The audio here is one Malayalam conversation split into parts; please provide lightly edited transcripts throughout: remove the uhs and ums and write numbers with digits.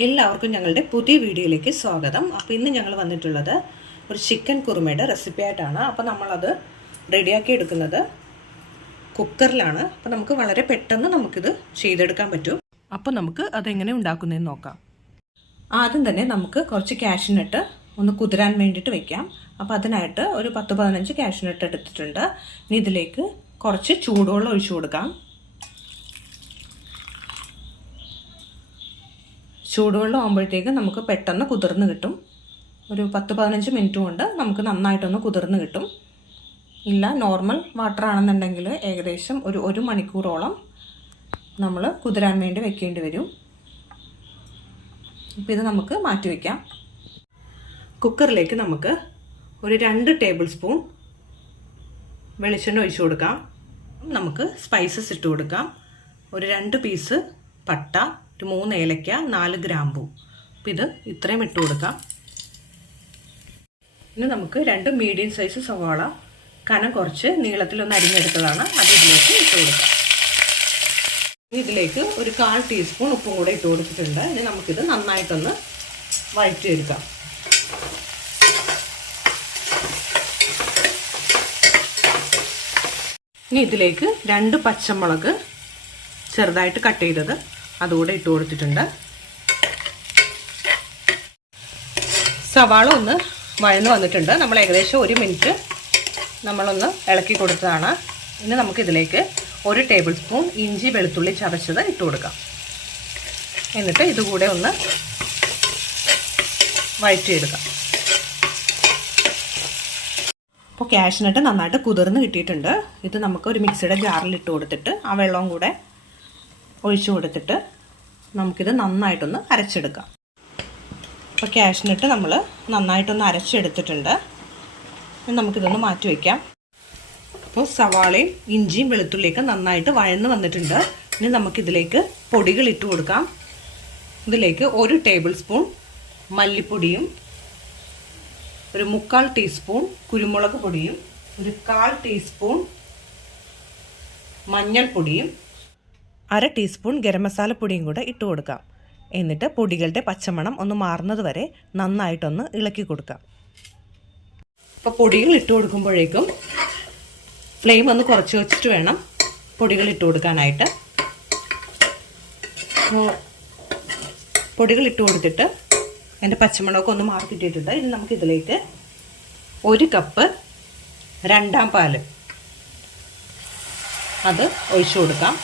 എല്ലാവർക്കും ഞങ്ങളുടെ പുതിയ വീഡിയോയിലേക്ക് സ്വാഗതം. അപ്പോൾ ഇന്ന് ഞങ്ങൾ വന്നിട്ടുള്ളത് ഒരു ചിക്കൻ കുറുമയുടെ റെസിപ്പി ആയിട്ടാണ്. അപ്പോൾ നമ്മളത് റെഡിയാക്കി എടുക്കുന്നത് കുക്കറിലാണ്. അപ്പോൾ നമുക്ക് വളരെ പെട്ടെന്ന് നമുക്കിത് ചെയ്തെടുക്കാൻ പറ്റും. അപ്പോൾ നമുക്ക് അതെങ്ങനെ ഉണ്ടാക്കുന്നതെന്ന് നോക്കാം. ആദ്യം തന്നെ നമുക്ക് കുറച്ച് കാഷ്യൂനട്ട് ഒന്ന് കുതിരാൻ വേണ്ടിയിട്ട് വെക്കാം. അപ്പോൾ അതിനായിട്ട് ഒരു 10-15 കാഷ്യൂനട്ട് എടുത്തിട്ടുണ്ട്. ഇനി ഇതിലേക്ക് കുറച്ച് ചൂടുവെള്ളം ഒഴിച്ചു കൊടുക്കാം. ചൂടുവെള്ളം ആകുമ്പോഴത്തേക്ക് നമുക്ക് പെട്ടെന്ന് കുതിർന്ന് കിട്ടും. ഒരു 10-15 മിനിറ്റ് കൊണ്ട് നമുക്ക് നന്നായിട്ടൊന്ന് കുതിർന്ന് കിട്ടും. ഇല്ല നോർമൽ വാട്ടർ ആണെന്നുണ്ടെങ്കിൽ ഏകദേശം ഒരു മണിക്കൂറോളം നമ്മൾ കുതിരാൻ വേണ്ടി വെക്കേണ്ടി വരും. അപ്പോൾ ഇത് നമുക്ക് മാറ്റി വയ്ക്കാം. കുക്കറിലേക്ക് നമുക്ക് ഒരു 2 ടേബിൾ സ്പൂൺ വെളിച്ചെണ്ണ ഒഴിച്ചു കൊടുക്കാം. നമുക്ക് സ്പൈസസ് ഇട്ട് കൊടുക്കാം. ഒരു 2 പീസ് പട്ട, 3 ഏലക്ക, 4 ഗ്രാമ്പൂ. അപ്പോൾ ഇത് ഇത്രയും ഇട്ട് കൊടുക്കാം. ഇനി നമുക്ക് 2 മീഡിയം സൈസ് സവാള കനം കുറച്ച് നീളത്തിലൊന്ന് അരിഞ്ഞെടുത്തതാണ്, അത് ഇതിലേക്ക് ഇട്ട് കൊടുക്കാം. ഇതിലേക്ക് ഒരു 1/4 ടീസ്പൂൺ ഉപ്പും കൂടെ ഇട്ട് കൊടുത്തിട്ടുണ്ട്. ഇനി നമുക്കിത് നന്നായിട്ടൊന്ന് വഴറ്റിയെടുക്കാം. ഇനി ഇതിലേക്ക് 2 പച്ചമുളക് ചെറുതായിട്ട് കട്ട് ചെയ്തത് അതുകൂടെ ഇട്ട് കൊടുത്തിട്ടുണ്ട്. സവാള ഒന്ന് വഴന്ന് വന്നിട്ടുണ്ട്. നമ്മൾ ഏകദേശം 1 മിനിറ്റ് നമ്മളൊന്ന് ഇളക്കി കൊടുത്തതാണ്. ഇനി നമുക്കിതിലേക്ക് 1 ടേബിൾ സ്പൂൺ ഇഞ്ചി വെളുത്തുള്ളി ചതച്ചത് ഇട്ട് കൊടുക്കാം. എന്നിട്ട് ഇതുകൂടെ ഒന്ന് വഴറ്റിയെടുക്കാം. അപ്പോൾ കാഷ്യൂനട്ട് നന്നായിട്ട് കുതിർന്ന് കിട്ടിയിട്ടുണ്ട്. ഇത് നമുക്ക് ഒരു മിക്സിയുടെ ജാറിൽ ഇട്ട് കൊടുത്തിട്ട് ആ വെള്ളവും കൂടെ ഒഴിച്ചു കൊടുത്തിട്ട് നമുക്കിത് നന്നായിട്ടൊന്ന് അരച്ചെടുക്കാം. അപ്പോൾ കാഷ്യൂനട്ട് നമ്മൾ നന്നായിട്ടൊന്ന് അരച്ചെടുത്തിട്ടുണ്ട്. നമുക്കിതൊന്ന് മാറ്റി വയ്ക്കാം. അപ്പോൾ സവാളയും ഇഞ്ചിയും വെളുത്തുള്ളിയൊക്കെ നന്നായിട്ട് വഴന്ന് വന്നിട്ടുണ്ട്. ഇനി നമുക്കിതിലേക്ക് പൊടികൾ ഇട്ട് കൊടുക്കാം. ഇതിലേക്ക് 1 ടേബിൾ സ്പൂൺ മല്ലിപ്പൊടിയും, ഒരു 3/4 ടീസ്പൂൺ കുരുമുളക് പൊടിയും, ഒരു 1/4 ടീസ്പൂൺ മഞ്ഞൾപ്പൊടിയും, 1/2 ടീസ്പൂൺ ഗരം മസാലപ്പൊടിയും കൂടെ ഇട്ട് കൊടുക്കാം. എന്നിട്ട് പൊടികളുടെ പച്ചമണം ഒന്ന് മാറുന്നത് വരെ നന്നായിട്ടൊന്ന് ഇളക്കി കൊടുക്കാം. അപ്പോൾ പൊടികൾ ഇട്ട് കൊടുക്കുമ്പോഴേക്കും ഫ്ലെയിം ഒന്ന് കുറച്ച് വെച്ചിട്ട് വേണം പൊടികൾ ഇട്ട് കൊടുക്കാനായിട്ട്. പൊടികൾ ഇട്ട് കൊടുത്തിട്ട് എൻ്റെ പച്ചമണമൊക്കെ ഒന്ന് മാറി കിട്ടിയിട്ടുണ്ട്. ഇനി നമുക്കിതിലേക്ക് 1 കപ്പ് 2ാം പാൽ അത് ഒഴിച്ചു കൊടുക്കാം.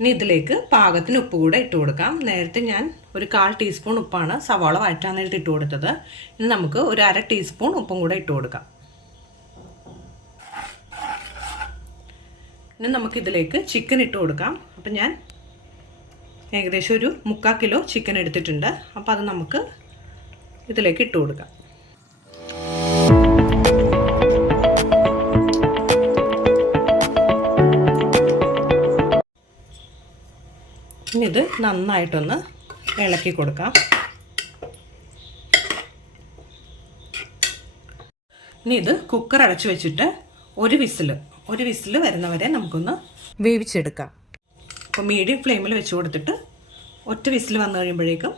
ഇനി ഇതിലേക്ക് പാകത്തിന് ഉപ്പ് കൂടെ ഇട്ട് കൊടുക്കാം. നേരത്തെ ഞാൻ ഒരു 1/4 ടീസ്പൂൺ ഉപ്പാണ് സവാള വഴറ്റാൻ നേരത്തെ ഇട്ട് കൊടുത്തത്. ഇനി നമുക്ക് ഒരു 1/2 ടീസ്പൂൺ ഉപ്പും കൂടെ ഇട്ട് കൊടുക്കാം. ഇനി നമുക്കിതിലേക്ക് ചിക്കൻ ഇട്ട് കൊടുക്കാം. അപ്പം ഞാൻ ഏകദേശം ഒരു 3/4 കിലോ ചിക്കൻ എടുത്തിട്ടുണ്ട്. അപ്പോൾ അത് നമുക്ക് ഇതിലേക്ക് ഇട്ട് കൊടുക്കാം. ഇനി ഇത് നന്നായിട്ടൊന്ന് ഇളക്കി കൊടുക്കാം. ഇനി ഇത് കുക്കർ അടച്ചു വെച്ചിട്ട് ഒരു വിസിൽ വരുന്നവരെ നമുക്കൊന്ന് വേവിച്ചെടുക്കാം. അപ്പോൾ മീഡിയം ഫ്ലെയിമിൽ വെച്ച് കൊടുത്തിട്ട് ഒറ്റ വിസിൽ വന്നു കഴിയുമ്പോഴേക്കും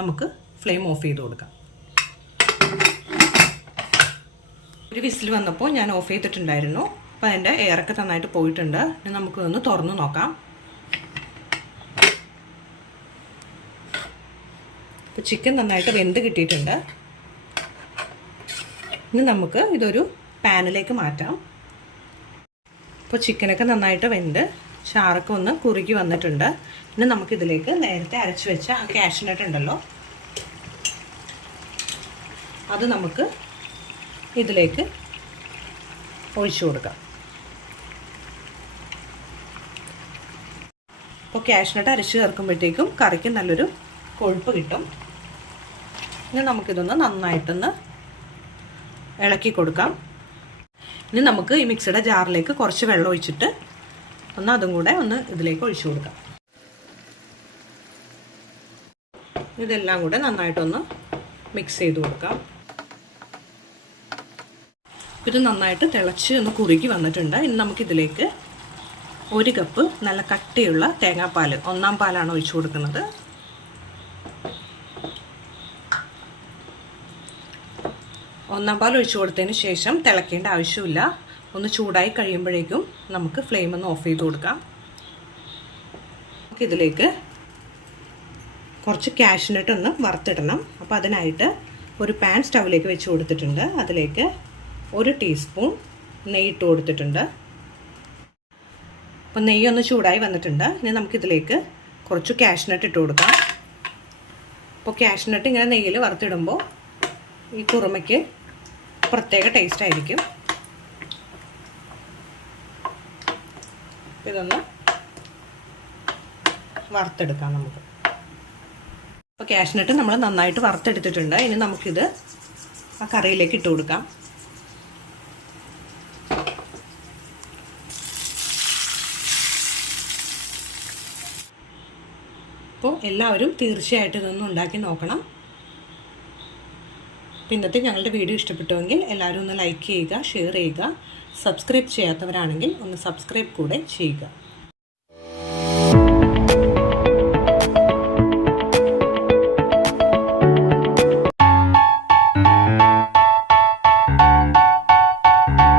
നമുക്ക് ഫ്ലെയിം ഓഫ് ചെയ്ത് കൊടുക്കാം. ഒരു വിസിൽ വന്നപ്പോൾ ഞാൻ ഓഫ് ചെയ്തിട്ടുണ്ടായിരുന്നു. അപ്പോൾ അതിൻ്റെ എയറൊക്കെ നന്നായിട്ട് പോയിട്ടുണ്ട്. ഇനി നമുക്കൊന്ന് തുറന്ന് നോക്കാം. അപ്പോൾ ചിക്കൻ നന്നായിട്ട് വെന്ത് കിട്ടിയിട്ടുണ്ട്. ഇനി നമുക്ക് ഇതൊരു പാനിലേക്ക് മാറ്റാം. അപ്പോൾ ചിക്കനൊക്കെ നന്നായിട്ട് വെന്ത് ചാറൊക്കെ ഒന്ന് കുറുകി വന്നിട്ടുണ്ട്. ഇനി നമുക്കിതിലേക്ക് നേരത്തെ അരച്ച് വെച്ച ആ കാഷ്യൂനട്ട് ഉണ്ടല്ലോ, അത് നമുക്ക് ഇതിലേക്ക് ഒഴിച്ചു കൊടുക്കാം. അപ്പോൾ കാഷ്യൂനട്ട് അരച്ച് ചേർക്കുമ്പോഴത്തേക്കും കറിക്ക് നല്ലൊരു കൊഴുപ്പ് കിട്ടും. ഇനി നമുക്കിതൊന്ന് നന്നായിട്ടൊന്ന് ഇളക്കി കൊടുക്കാം. ഇനി നമുക്ക് ഈ മിക്സിയുടെ ജാറിലേക്ക് കുറച്ച് വെള്ളം ഒഴിച്ചിട്ട് അതും കൂടെ ഒന്ന് ഇതിലേക്ക് ഒഴിച്ചു കൊടുക്കാം. ഇതെല്ലാം കൂടെ നന്നായിട്ടൊന്ന് മിക്സ് ചെയ്ത് കൊടുക്കാം. ഇത് നന്നായിട്ട് തിളച്ച് ഒന്ന് കുറുകി വന്നിട്ടുണ്ട്. ഇനി നമുക്കിതിലേക്ക് 1 കപ്പ് നല്ല കട്ടിയുള്ള തേങ്ങാപ്പാൽ, 1-ാം പാലാണ് ഒഴിച്ചു കൊടുക്കുന്നത്. ഒന്നാം പാൽ ഒഴിച്ചു കൊടുത്തതിന് ശേഷം തിളയ്ക്കേണ്ട ആവശ്യമില്ല. ഒന്ന് ചൂടായി കഴിയുമ്പോഴേക്കും നമുക്ക് ഫ്ലെയിം ഒന്ന് ഓഫ് ചെയ്ത് കൊടുക്കാം. നമുക്കിതിലേക്ക് കുറച്ച് കാഷ്നട്ട് ഒന്ന് വറുത്തിടണം. അപ്പോൾ അതിനായിട്ട് ഒരു പാൻ സ്റ്റൗവിലേക്ക് വെച്ച് കൊടുത്തിട്ടുണ്ട്. അതിലേക്ക് 1 ടീസ്പൂൺ നെയ്യ് ഇട്ട് കൊടുത്തിട്ടുണ്ട്. അപ്പോൾ നെയ്യ് ഒന്ന് ചൂടായി വന്നിട്ടുണ്ട്. ഇനി നമുക്കിതിലേക്ക് കുറച്ച് കാഷ്നട്ട് ഇട്ട് കൊടുക്കാം. അപ്പോൾ കാഷ്നട്ട് ഇങ്ങനെ നെയ്യിൽ വറുത്തിടുമ്പോൾ ഈ കുറുമയ്ക്ക് പ്രത്യേക ടേസ്റ്റ് ആയിരിക്കും. ഇതൊന്ന് വറുത്തെടുക്കാം നമുക്ക്. അപ്പോൾ കാഷ്നട്ട് നമ്മൾ നന്നായിട്ട് വറുത്തെടുത്തിട്ടുണ്ട്. ഇനി നമുക്കിത് ആ കറിയിലേക്ക് ഇട്ട് കൊടുക്കാം. അപ്പോൾ എല്ലാവരും തീർച്ചയായിട്ടും ഇതൊന്നും ഉണ്ടാക്കി നോക്കണം. ഇന്നത്തെ ഞങ്ങളുടെ വീഡിയോ ഇഷ്ടപ്പെട്ടുവെങ്കിൽ എല്ലാവരും ഒന്ന് ലൈക്ക് ചെയ്യുക, ഷെയർ ചെയ്യുക. സബ്സ്ക്രൈബ് ചെയ്യാത്തവരാണെങ്കിൽ ഒന്ന് സബ്സ്ക്രൈബ് കൂടെ ചെയ്യുക.